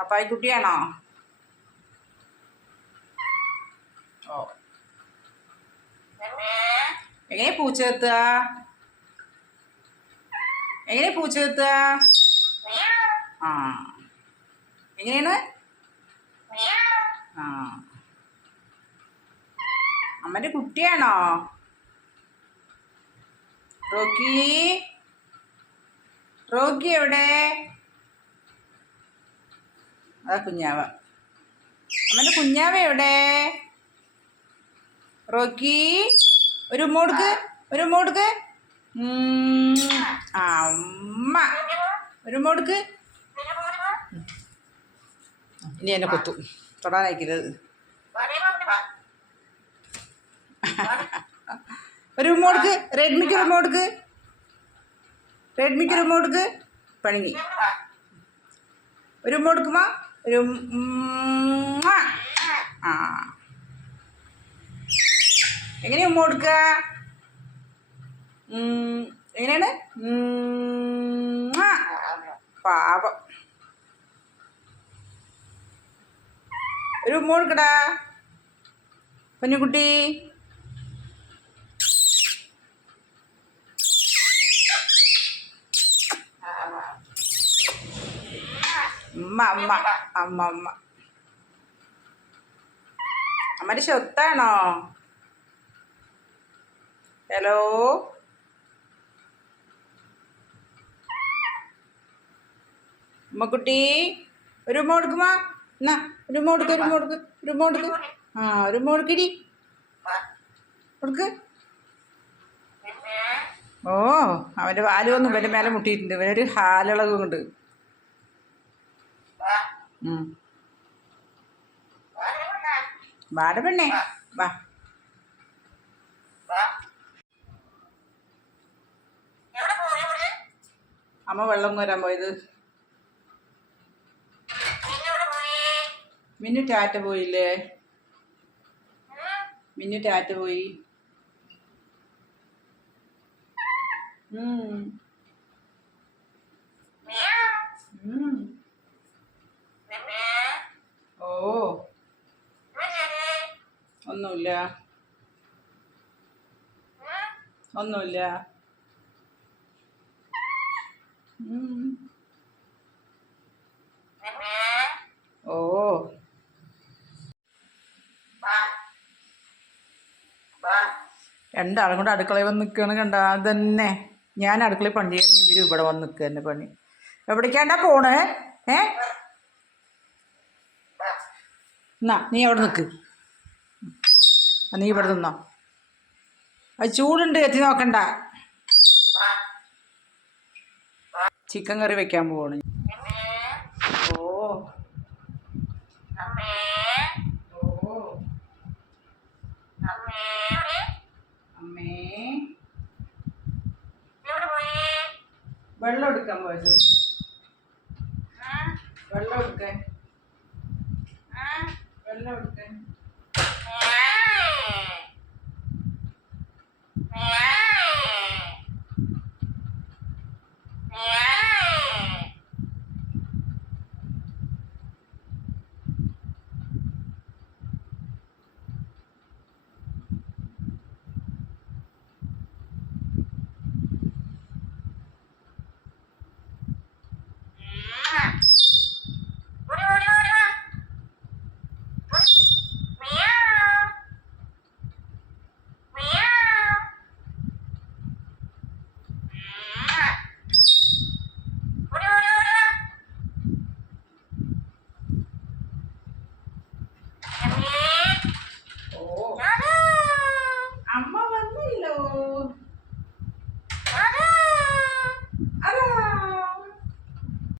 പാപ്പായിക്കുട്ടിയാണോ? ഓ, എങ്ങനെ പൂച്ച എത്തുക? എങ്ങനെ പൂച്ച എത്തുക? ആ, എങ്ങനെയാണ്? ആ, അമ്മൻ്റെ കുട്ടിയാണോ? റോക്കി, റോക്കി എവിടെ? അതാ കുഞ്ഞാവ. അമ്മൻ്റെ കുഞ്ഞാവ എവിടെ? റോക്കി, ഒരു മോടുക്ക്, ഒരു മോടുക്ക്. അമ്മ ഒരു മോടുക്ക്. ഇനി എന്നെ കൊത്തു, തൊടാനയക്കരുത്. ഒരു മോടുക്ക്, റെഡ്മിക്ക് ഒരു മോടുക്ക്, റെഡ്മിക്ക് ഒരു മോടുക്ക്. പണങ്ങി ഒരു മോടുക്കുമാ, ഒരു ആ, എങ്ങനെയാ ഉമ്മ കൊടുക്കുക? എങ്ങനെയാണ്? പാപം. ഒരു ഉമ്മ കൊടുക്കടാ പൊന്നുകുട്ടി. അമ്മ അമ്മ അമ്മ അമ്മ അമ്മൻ്റെ സ്വത്താണോ? ഹലോ, ഉമ്മക്കുട്ടി, ഒരു ഉമ്മ കൊടുക്കുമാ. എന്നാ ഒരു ഉമ്മ കൊടുക്ക്, ഒരു ഉമ്മ കൊടുക്ക്, ഒരു ഉമ്മ കൊടുക്ക്. ആ, ഒരു ഉമ്മ കൊടുക്കിരി, കൊടുക്ക്. ഓ, അവൻ്റെ വാല് വന്നു ഇവൻ്റെ മേലെ മുട്ടിയിട്ടുണ്ട്. ഇവനൊരു ഹാലിളകും കൊണ്ട്. വാട പെണ്ണേ, വാ. അമ്മ വെള്ളം കോരാൻ പോയത്. മിന്നു ടാറ്റ പോയില്ലേ? മിന്നു ടാറ്റ പോയി. ഓ, ഒന്നുമില്ല, ഒന്നുമില്ല. ഓ, രണ്ടാളും കൂടെ അടുക്കളയിൽ വന്ന് നിൽക്കുകയാണ്. കണ്ട അതന്നെ, ഞാൻ അടുക്കളയിൽ പണി ചെയ്യുമെങ്കിൽ ഇവരും ഇവിടെ വന്ന് നിൽക്കുക തന്നെ പണി. എവിടേക്കാണ്ടാ പോണേ? എന്നാ നീ അവിടെ നിൽക്ക്, നീ ഇവിടെ നിന്നോ. അത് ചൂടുണ്ട്, എത്തി നോക്കണ്ട. ചിക്കൻ കറി വെക്കാൻ പോവാണ്. ഓ, അമ്മേ, വെള്ളം എടുക്കാൻ പോയത്. വെള്ളം എടുക്കാൻ, വെള്ളം എടുക്കാൻ.